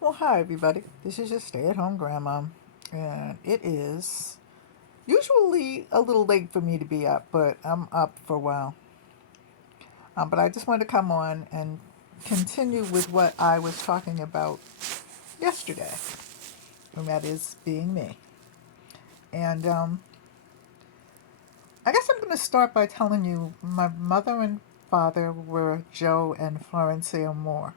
Well, hi everybody. This is your stay-at-home grandma, and it is usually a little late for me to be up, but I'm up for a while. But I just wanted to come on and continue with what I was talking about yesterday, and that is being me. And I guess I'm going to start by telling you my mother and father were Joe and Florencia Moore.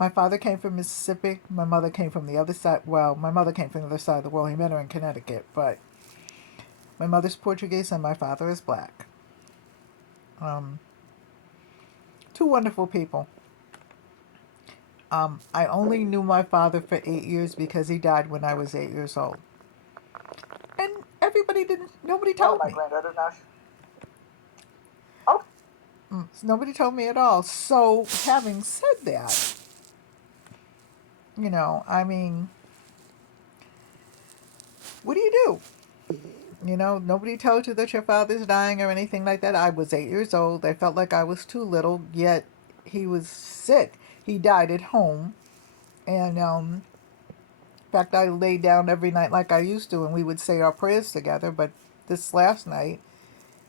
My father came from Mississippi. My mother came from the other side. Well, my mother came from the other side of the world. He met her in Connecticut, but my mother's Portuguese and my father is black. Um, Two wonderful people. I only knew my father for 8 years because he died when I was 8 years old. And nobody told me. Nobody told me at all. So, having said that, I mean, what do you do? Nobody told you that your father's dying or anything like that. I was 8 years old. I felt like I was too little, yet he was sick. He died at home. And in fact, I laid down every night like I used to, and we would say our prayers together. But this last night,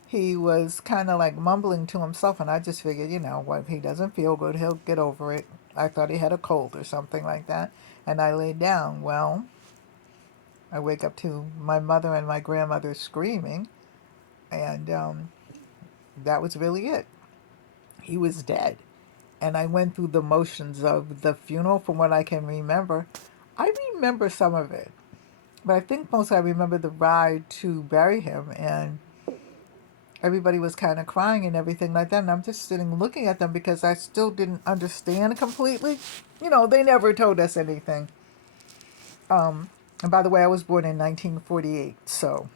he was kind of like mumbling to himself, and I just figured, if he doesn't feel good, he'll get over it. I thought he had a cold or something like that, and I laid down. Well, I wake up to my mother and my grandmother screaming, and that was really it. He was dead. And I went through the motions of the funeral from what I can remember. I remember some of it. But I think most I remember the ride to bury him, and everybody was kind of crying and everything like that. And I'm just sitting looking at them because I still didn't understand completely. They never told us anything. And by the way, I was born in 1948, so,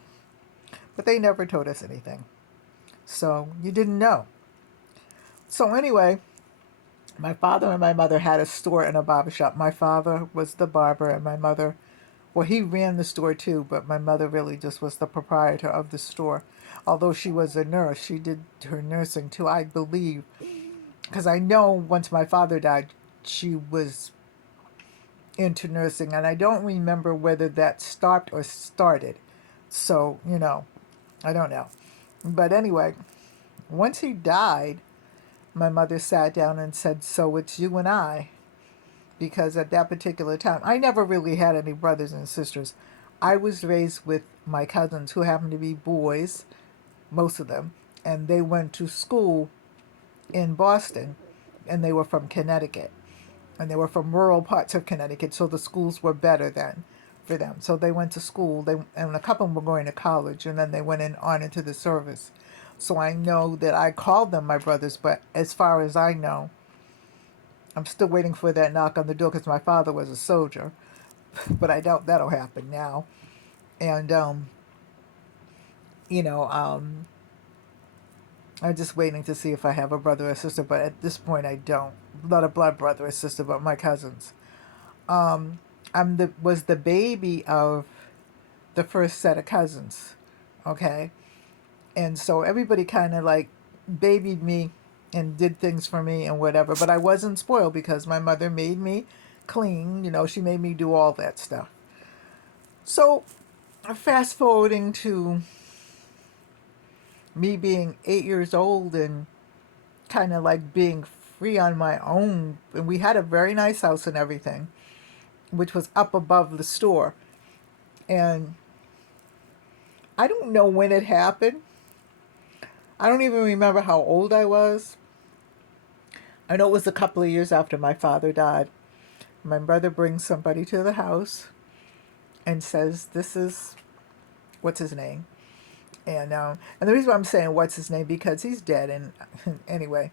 but they never told us anything. So you didn't know. So anyway, my father and my mother had a store and a barber shop. My father was the barber, and my mother, well, he ran the store too, but my mother really just was the proprietor of the store. Although she was a nurse, she did her nursing too, I believe. Because I know once my father died, she was into nursing, and I don't remember whether that stopped or started. So, I don't know. But anyway, once he died, my mother sat down and said, "So it's you and I." Because at that particular time, I never really had any brothers and sisters. I was raised with my cousins who happened to be boys, most of them, and they went to school in Boston, and they were from Connecticut, and they were from rural parts of Connecticut, so the schools were better then for them. So they went to school, and a couple of them were going to college, and then they went on into the service. So I know that I called them my brothers, but as far as I know, I'm still waiting for that knock on the door because my father was a soldier, but I doubt that'll happen now. And you know, um, I'm just waiting to see if I have a brother or sister, but at this point I don't. Not a blood brother or sister, but my cousins. Um, I'm the baby of the first set of cousins, okay, and so everybody kind of like babied me and did things for me and whatever. But I wasn't spoiled because my mother made me clean. She made me do all that stuff. So fast forwarding to me being 8 years old and kind of like being free on my own. And we had a very nice house and everything, which was up above the store. And I don't know when it happened. I don't even remember how old I was. I know it was a couple of years after my father died. My brother brings somebody to the house and says, "This is what's his name." And the reason why I'm saying what's his name because he's dead. And anyway,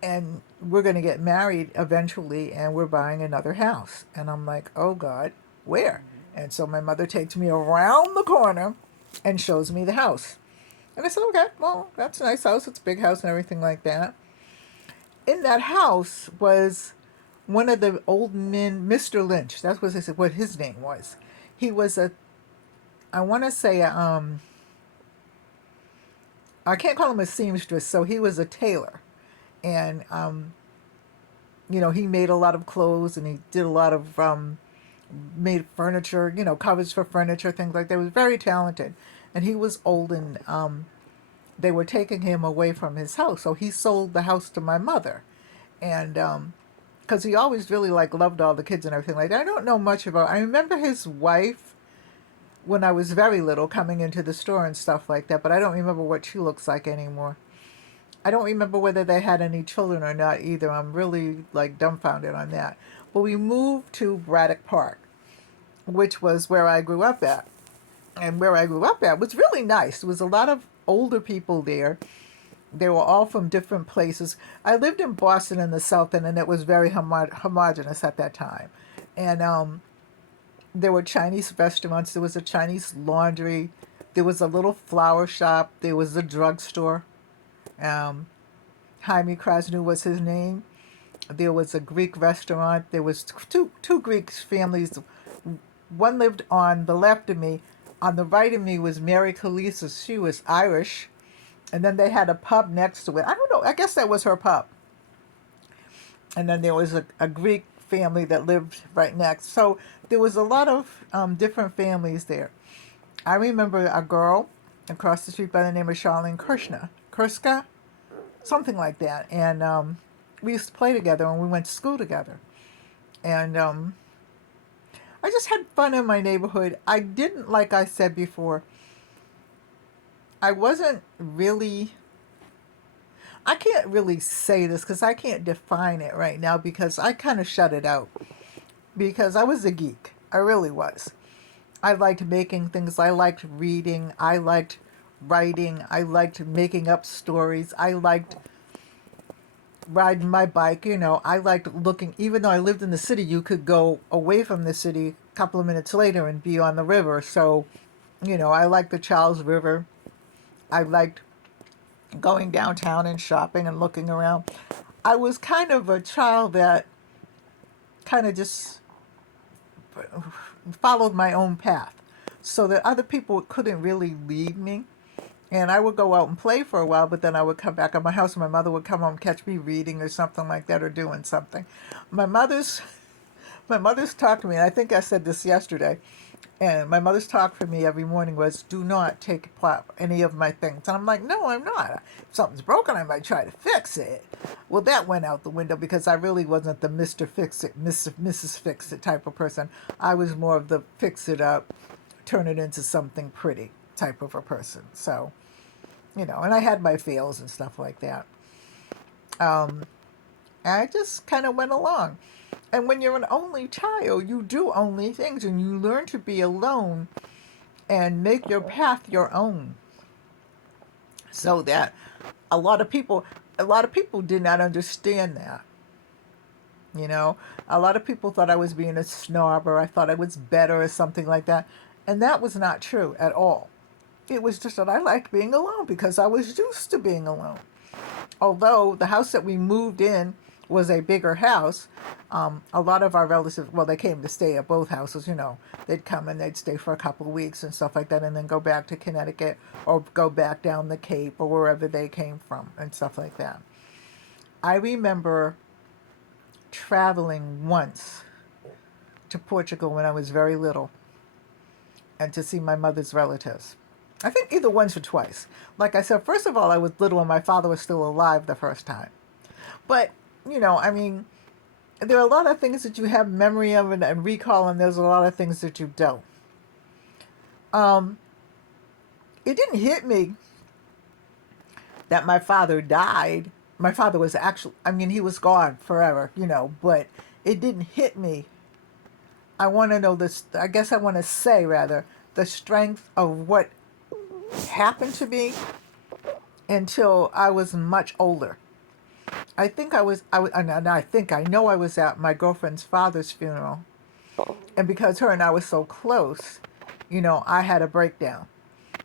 and we're going to get married eventually, and we're buying another house. And I'm like, "Oh God, where?" And so my mother takes me around the corner and shows me the house. And I said, "Okay, well, that's a nice house. It's a big house and everything like that." In that house was one of the old men, Mr. Lynch. That was what his name was. He was I want to say, I can't call him a seamstress, so he was a tailor. And he made a lot of clothes, and he did a lot of made furniture, covers for furniture, things like that. He was very talented, and he was old, and they were taking him away from his house, so he sold the house to my mother, and because he always really like loved all the kids and everything like that. I don't know much about. I remember his wife when I was very little coming into the store and stuff like that, but I don't remember what she looks like anymore. I don't remember whether they had any children or not either. I'm really like dumbfounded on that. But we moved to Braddock Park, which was where I grew up at. And where I grew up at was really nice. There was a lot of older people there. They were all from different places. I lived in Boston in the South End, and it was very homogenous at that time. And there were Chinese restaurants. There was a Chinese laundry. There was a little flower shop. There was a drugstore. Um, Jaime Krasnu was his name. There was a Greek restaurant. There was two Greek families. One lived on the left of me. On the right of me was Mary Khaleesi. She was Irish. And then they had a pub next to it. I don't know. I guess that was her pub. And then there was a Greek family that lived right next. So there was a lot of different families there. I remember a girl across the street by the name of Charlene Kurska, something like that. And we used to play together, and we went to school together. And I just had fun in my neighborhood. I didn't, like I said before, I wasn't really, I can't really say this because I can't define it right now because I kind of shut it out because I was a geek. I really was. I liked making things. I liked reading. I liked writing. I liked making up stories. I liked riding my bike. I liked looking, even though I lived in the city, you could go away from the city a couple of minutes later and be on the river. So, I liked the Charles River. I liked going downtown and shopping and looking around. I was kind of a child that kind of just followed my own path so that other people couldn't really lead me. And I would go out and play for a while, but then I would come back at my house and my mother would come home and catch me reading or something like that or doing something. My mother's my mother's talk to me, and I think I said this yesterday, and my mother's talk for me every morning was, do not take apart any of my things. And I'm like, no, I'm not. If something's broken, I might try to fix it. Well, that went out the window because I really wasn't the Mr. Fix It, Mrs. Fix It type of person. I was more of the fix it up, turn it into something pretty type of a person. So, and I had my fails and stuff like that. Um, and I just kind of went along. And when you're an only child, you do only things and you learn to be alone and make your path your own. So that a lot of people did not understand that. A lot of people thought I was being a snob or I thought I was better or something like that. And that was not true at all. It was just that I liked being alone because I was used to being alone. Although the house that we moved in was a bigger house, a lot of our relatives, well, they came to stay at both houses, They'd come and they'd stay for a couple of weeks and stuff like that and then go back to Connecticut or go back down the Cape or wherever they came from and stuff like that. I remember traveling once to Portugal when I was very little and to see my mother's relatives. I think either once or twice. Like I said, first of all, I was little and my father was still alive the first time. But, I mean, there are a lot of things that you have memory of and recall, and there's a lot of things that you don't. Um, it didn't hit me that my father died. My father was actually, he was gone forever, but it didn't hit me. I want to know this, I guess I want to say rather, the strength of what happened to me until I was much older. I know I was at my girlfriend's father's funeral. And because her and I were so close, I had a breakdown.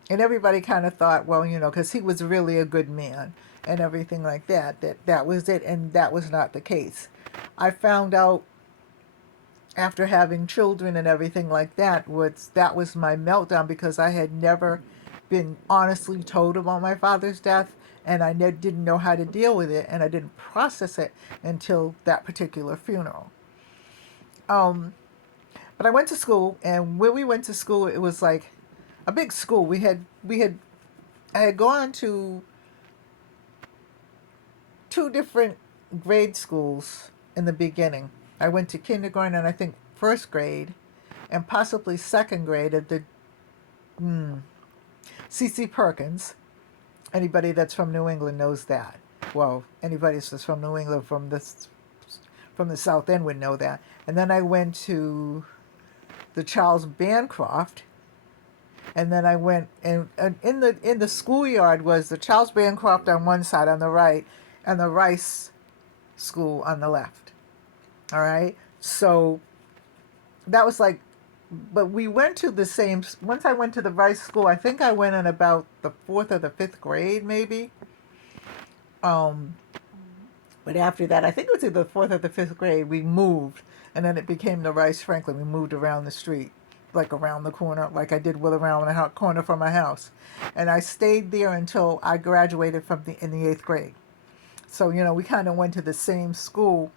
And everybody kind of thought, well, because he was really a good man and everything like that, that was it. And that was not the case. I found out after having children and everything like that was my meltdown because I had never been honestly told about my father's death. and didn't know how to deal with it, and I didn't process it until that particular funeral. Um, but I went to school, and when we went to school, it was like a big school. I had gone to two different grade schools in the beginning. I went to kindergarten and I think first grade, and possibly second grade at the C.C. Perkins. Anybody that's from New England knows that. Well, anybody that's from New England from the South End would know that. And then I went to the Charles Bancroft, and then I went and in the schoolyard was the Charles Bancroft on one side on the right, and the Rice School on the left. All right, so that was like, but we went to the same. Once I went to the Rice School, I think I went in about the fourth or the fifth grade, maybe. Um, but after that, I think it was either the fourth or the fifth grade, we moved, and then it became the Rice Franklin. We moved around the street, like around the corner, like I did with around the corner from my house, and I stayed there until I graduated from in the eighth grade. So we kind of went to the same school,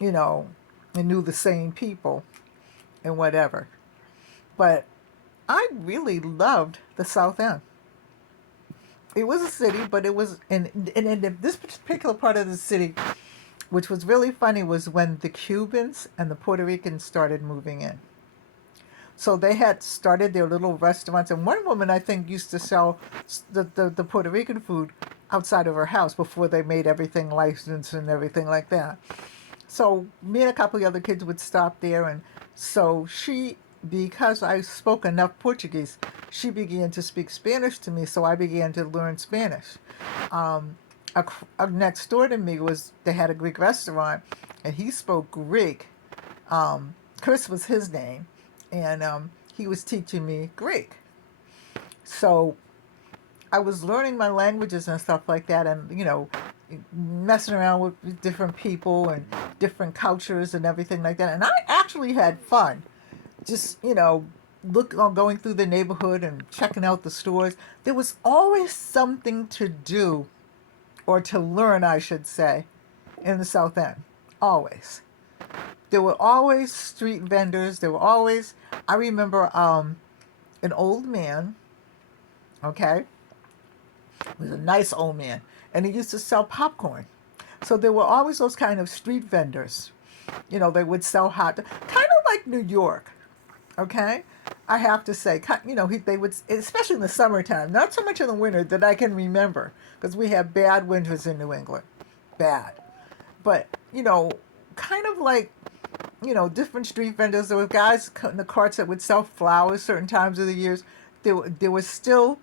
you know, and knew the same people and whatever. But I really loved the South End. It was a city, but it was in this particular part of the city, which was really funny, was when the Cubans and the Puerto Ricans started moving in. So they had started their little restaurants, and one woman I think used to sell the Puerto Rican food outside of her house before they made everything licensed and everything like that. So me and a couple of other kids would stop there, and so because I spoke enough Portuguese, she began to speak Spanish to me, so I began to learn Spanish. Um, Next door to me they had a Greek restaurant, and he spoke Greek. Chris was his name, and he was teaching me Greek. So I was learning my languages and stuff like that, and messing around with different people and different cultures and everything like that. And I actually had fun, just going through the neighborhood and checking out the stores. There was always something to do, or to learn, I should say, in the South End. Always. There were always street vendors. There were always. I remember an old man. Okay, he was a nice old man, and he used to sell popcorn. So there were always those kind of street vendors. They would sell kind of like New York. Okay, I have to say, they would, especially in the summertime, not so much in the winter that I can remember, because we have bad winters in New England, bad. But kind of like different street vendors. There were guys in the carts that would sell flowers certain times of the years. There was still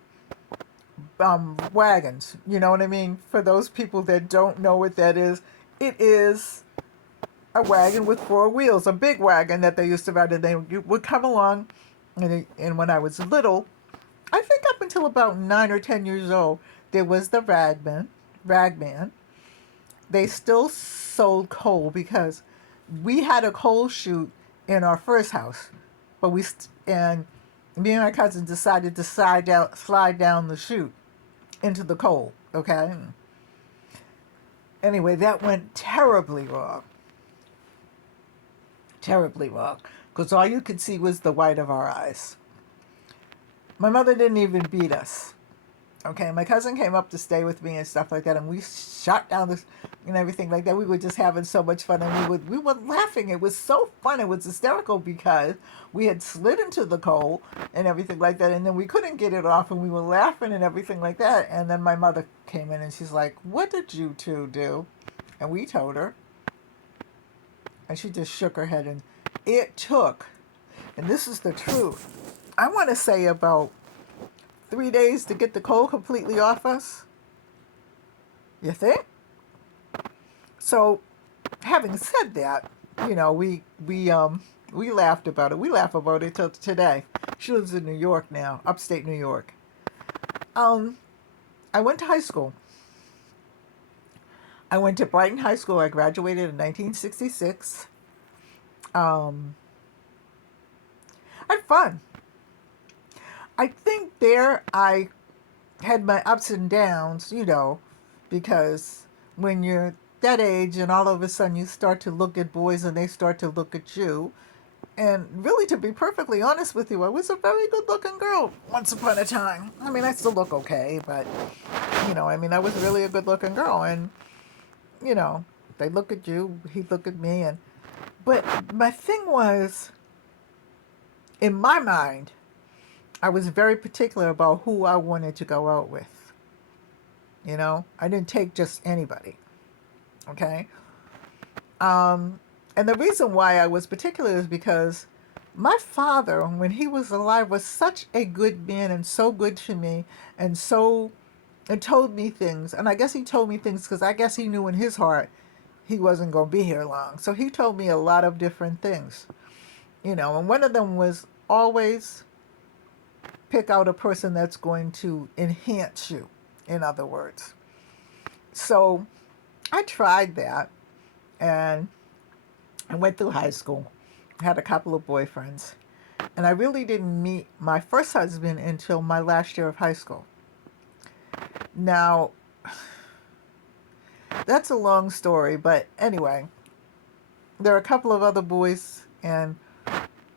wagons. You know what I mean? For those people that don't know what that is, it is a wagon with four wheels, a big wagon that they used to ride, and they would come along. And when I was little, I think up until about 9 or 10 years old, there was the ragman. They still sold coal because we had a coal chute in our first house, but and me and my cousin decided to slide down the chute into the coal. Okay. Anyway, that went terribly wrong. Terribly wrong, because all you could see was the white of our eyes. My mother didn't even beat us. Okay, my cousin came up to stay with me and stuff like that, and we shot down this and everything like that. We were just having so much fun, and we were laughing. It was so fun. It was hysterical because we had slid into the coal and everything like that, and then we couldn't get it off, and we were laughing and everything like that. And then my mother came in, and she's like, "What did you two do?" And we told her, and she just shook her head. And it took, and this is the truth, I want to say about 3 days to get the coal completely off us. You think? So, having said that, we laughed about it. We laugh about it till today. She lives in New York now, upstate New York. I went to high school. I went to Brighton High School. I graduated in 1966. I had fun. I think there I had my ups and downs, because when you're that age and all of a sudden you start to look at boys and they start to look at you. And really, to be perfectly honest with you, I was a very good looking girl once upon a time. I mean, I still look okay, but, I was really a good looking girl. And, you know, they look at you, he'd look at me. But my thing was, in my mind, I was very particular about who I wanted to go out with. I didn't take just anybody. Okay. And the reason why I was particular is because my father, when he was alive, was such a good man and so good to me, and and told me things. And I guess he told me things because I guess he knew in his heart he wasn't going to be here long. So he told me a lot of different things, and one of them was always pick out a person that's going to enhance you, in other words. So I tried that, and I went through high school, had a couple of boyfriends, and I really didn't meet my first husband until my last year of high school. Now, that's a long story, but anyway, there are a couple of other boys, and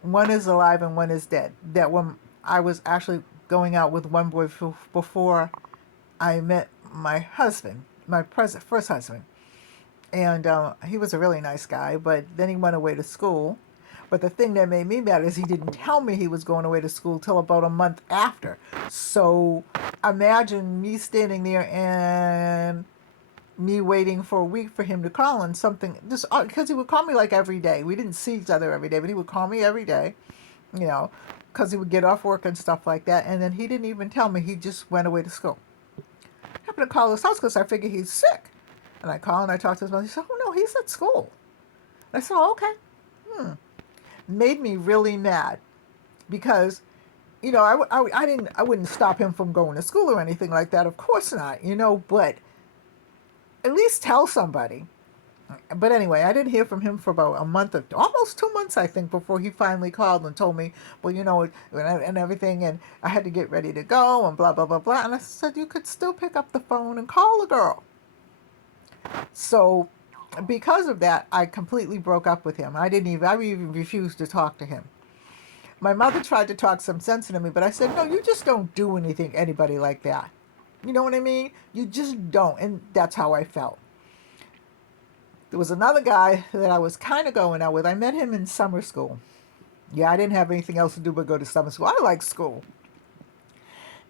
one is alive and one is dead. That when I was actually going out with one boy before I met my husband, my first husband. And he was a really nice guy, but then he went away to school. But the thing that made me mad is he didn't tell me he was going away to school till about a month after. So imagine me standing there and me waiting for a week for him to call, and something just because he would call me like every day. We didn't see each other every day, but he would call me every day, you know, because he would get off work and stuff like that. And then he didn't even tell me, he just went away to school. I happened to call his house because I figured he's sick. And I call and I talk to his mother. He said, "Oh no, he's at school." I said, "Oh, okay." Made me really mad because, I wouldn't stop him from going to school or anything like that. Of course not, but at least tell somebody. But anyway, I didn't hear from him for about a month, or almost 2 months, I think, before he finally called and told me, well, and everything, and I had to get ready to go and blah, blah, blah, blah. And I said, you could still pick up the phone and call the girl. So because of that, I completely broke up with him. I even refused to talk to him. My mother tried to talk some sense into me, but I said, no, you just don't do anything, anybody like that. You know what I mean? You just don't. And that's how I felt. There was another guy that I was kind of going out with. I met him in summer school. Yeah, I didn't have anything else to do but go to summer school. I like school.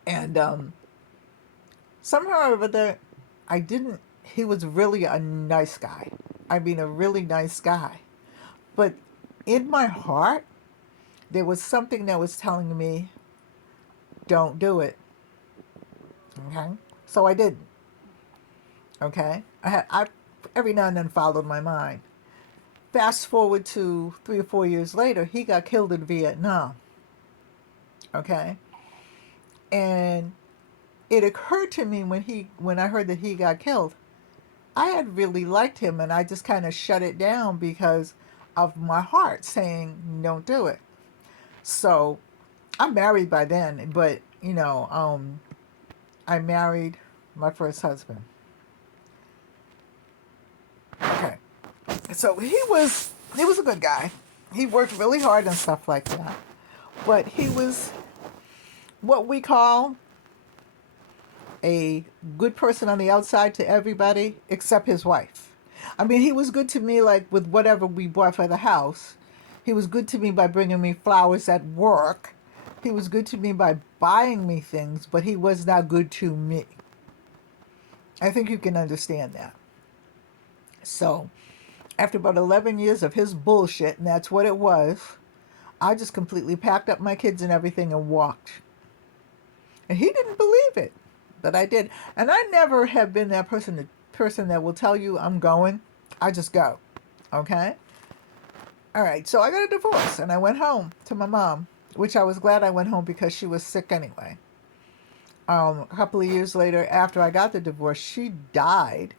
And somehow or other, I didn't, he was really a nice guy. I mean, a really nice guy. But in my heart, there was something that was telling me, don't do it. Okay? So I didn't. Okay? I every now and then followed my mind. Fast forward to 3 or 4 years later, he got killed in Vietnam. Okay? And it occurred to me when I heard that he got killed, I had really liked him, and I just kind of shut it down because of my heart saying, don't do it. So I'm married by then, but I married my first husband. Okay. So he was a good guy. He worked really hard and stuff like that. But he was what we call a good person on the outside to everybody except his wife. I mean, he was good to me like with whatever we bought for the house. He was good to me by bringing me flowers at work. He was good to me by buying me things, but he was not good to me. I think you can understand that. So, after about 11 years of his bullshit, and that's what it was, I just completely packed up my kids and everything and walked. And he didn't believe it, but I did. And I never have been that person that will tell you I'm going. I just go. Okay? All right. So I got a divorce and I went home to my mom, which I was glad I went home because she was sick anyway. A couple of years later, after I got the divorce, she died,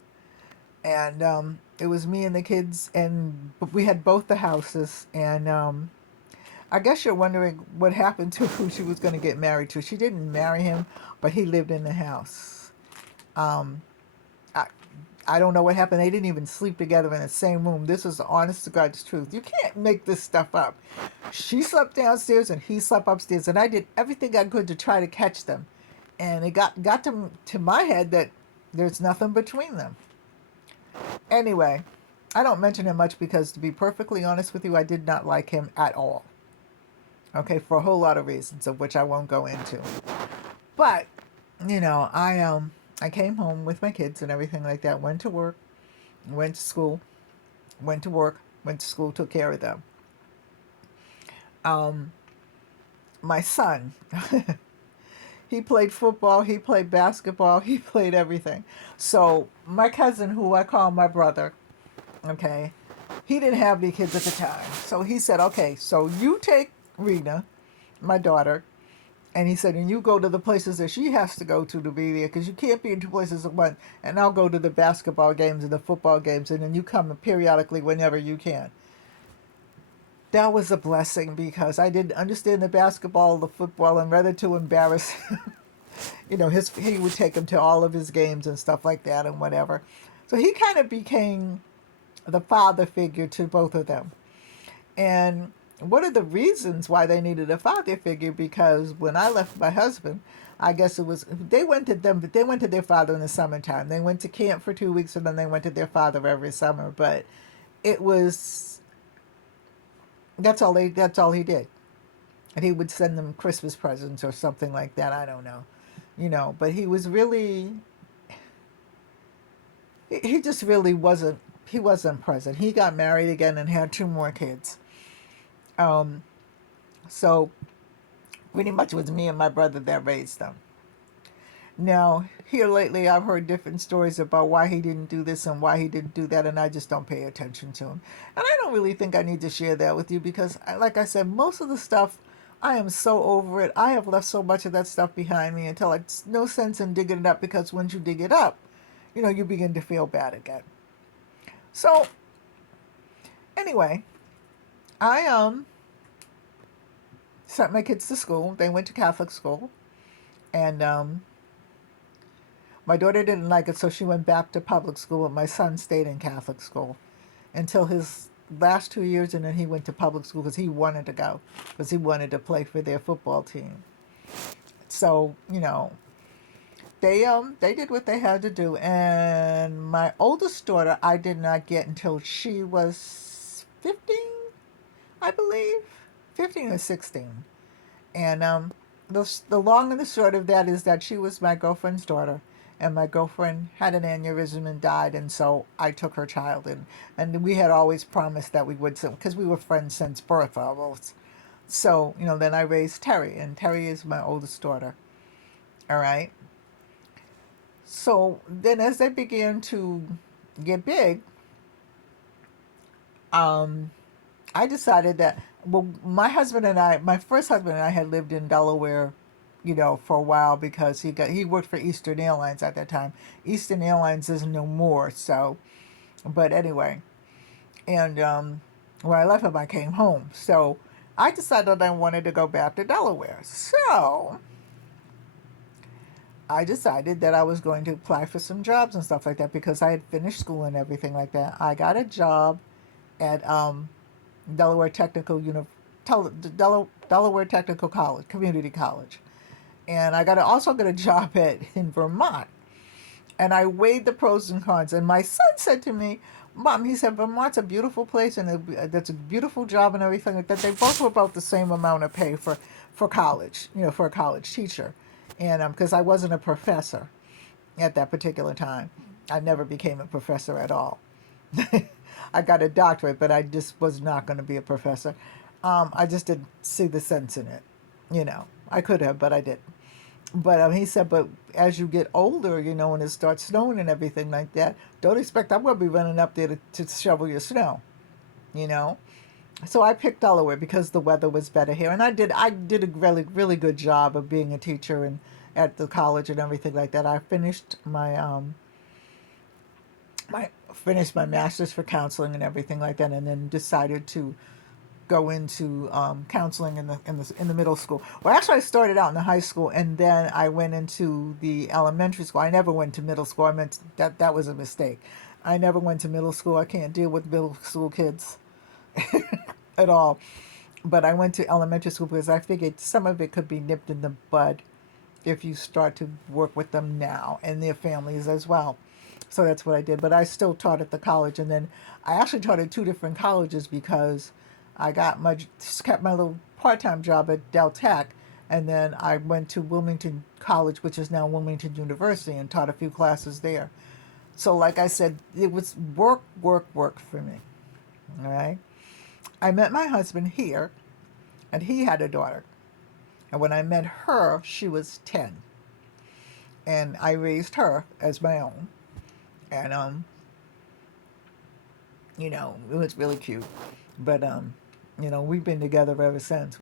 and it was me and the kids, and we had both the houses, and I guess you're wondering what happened to who she was going to get married to. She didn't marry him, but he lived in the house. Um, I, I don't know what happened. They didn't even sleep together in the same room. This is the honest to God's truth. You can't make this stuff up. She slept downstairs and he slept upstairs, and I did everything I could to try to catch them. And it got to my head that there's nothing between them. Anyway, I don't mention him much because, to be perfectly honest with you, I did not like him at all. Okay, for a whole lot of reasons, of which I won't go into. But I came home with my kids and everything like that. Went to work, went to school, went to work, went to school, took care of them. Um, my son, he played football, he played basketball, he played everything. So my cousin, who I call my brother, okay, he didn't have any kids at the time. So he said, okay, so you take Rena, my daughter, and he said, and you go to the places that she has to be there, because you can't be in two places at once. And I'll go to the basketball games and the football games, and then you come periodically whenever you can. That was a blessing because I didn't understand the basketball or the football, and rather to embarrass, he would take him to all of his games and stuff like that and whatever. So he kind of became the father figure to both of them. And one of the reasons why they needed a father figure, because when I left my husband, I guess it was they went to them, but they went to their father in the summertime. They went to camp for 2 weeks and then they went to their father every summer. But it was that's all he did. And he would send them Christmas presents or something like that. I don't know. But he was really he just really wasn't present. He got married again and had two more kids. Um, so pretty much it was me and my brother that raised them. Now, here lately, I've heard different stories about why he didn't do this and why he didn't do that, and I just don't pay attention to him. And I don't really think I need to share that with you because, like I said, most of the stuff, I am so over it. I have left so much of that stuff behind me until it's no sense in digging it up, because once you dig it up, you begin to feel bad again. So, anyway, I sent my kids to school. They went to Catholic school, and my daughter didn't like it, so she went back to public school, but my son stayed in Catholic school until his last 2 years, and then he went to public school because he wanted to go, because he wanted to play for their football team. So, they did what they had to do. And my oldest daughter, I did not get until she was 15, I believe, 15 or 16. And the long and the short of that is that she was my girlfriend's daughter, and my girlfriend had an aneurysm and died, and so I took her child, and we had always promised that we would, because we were friends since birth almost. So then I raised Terry, and Terry is my oldest daughter. All right. So then, as they began to get big, um, I decided that, well, my first husband and I had lived in Delaware, for a while, because he worked for Eastern Airlines at that time. Eastern Airlines is no more, so, but anyway, and when I left him, I came home. So I decided I wanted to go back to Delaware. So I decided that I was going to apply for some jobs and stuff like that, because I had finished school and everything like that. I got a job at Delaware Technical Delaware Technical College, Community College, and I also got a job in Vermont. And I weighed the pros and cons. And my son said to me, "Mom," he said, "Vermont's a beautiful place, and that's a beautiful job and everything like that." They both were about the same amount of pay for college, for a college teacher, and because I wasn't a professor at that particular time, I never became a professor at all. I got a doctorate, but I just was not going to be a professor. I just didn't see the sense in it. I could have, but I didn't. But he said, but as you get older, when it starts snowing and everything like that, don't expect I'm going to be running up there to shovel your snow, you know. So I picked Delaware because the weather was better here, and I did a really really good job of being a teacher and at the college and everything like that. I finished my master's for counseling and everything like that, and then decided to go into counseling in the middle school. Well, actually, I started out in the high school, and then I went into the elementary school. I never went to middle school. I meant that was a mistake. I never went to middle school. I can't deal with middle school kids at all. But I went to elementary school because I figured some of it could be nipped in the bud if you start to work with them now and their families as well. So that's what I did. But I still taught at the college, and then I actually taught at two different colleges because I got my kept my little part-time job at Del Tech, and then I went to Wilmington College, which is now Wilmington University, and taught a few classes there. So, like I said, it was work, work, work for me. All right. I met my husband here, and he had a daughter. And when I met her, she was 10. And I raised her as my own. And, it was really cute. But, we've been together ever since.